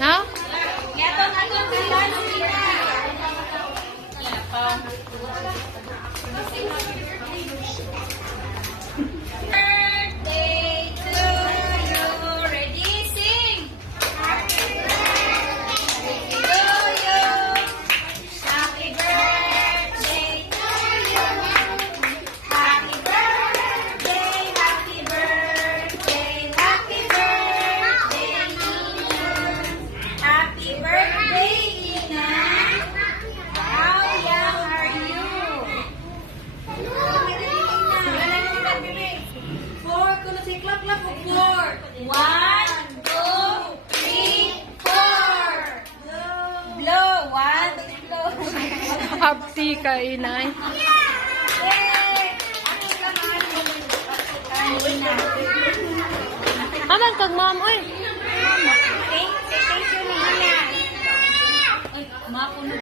Ha? Birthday to you. Ready? Sing. Happy birthday to you. Happy birthday to you. Happy birthday, happy birthday, happy birthday, happy birthday, Ina. How young are you? Four. Kung si clap po, four. 1, 2, 3, 4. Blow. 1, 2, 3, blow. Happy ka, inay. Yay! Ano naman? Kanina. Aman kag ma'am, oy.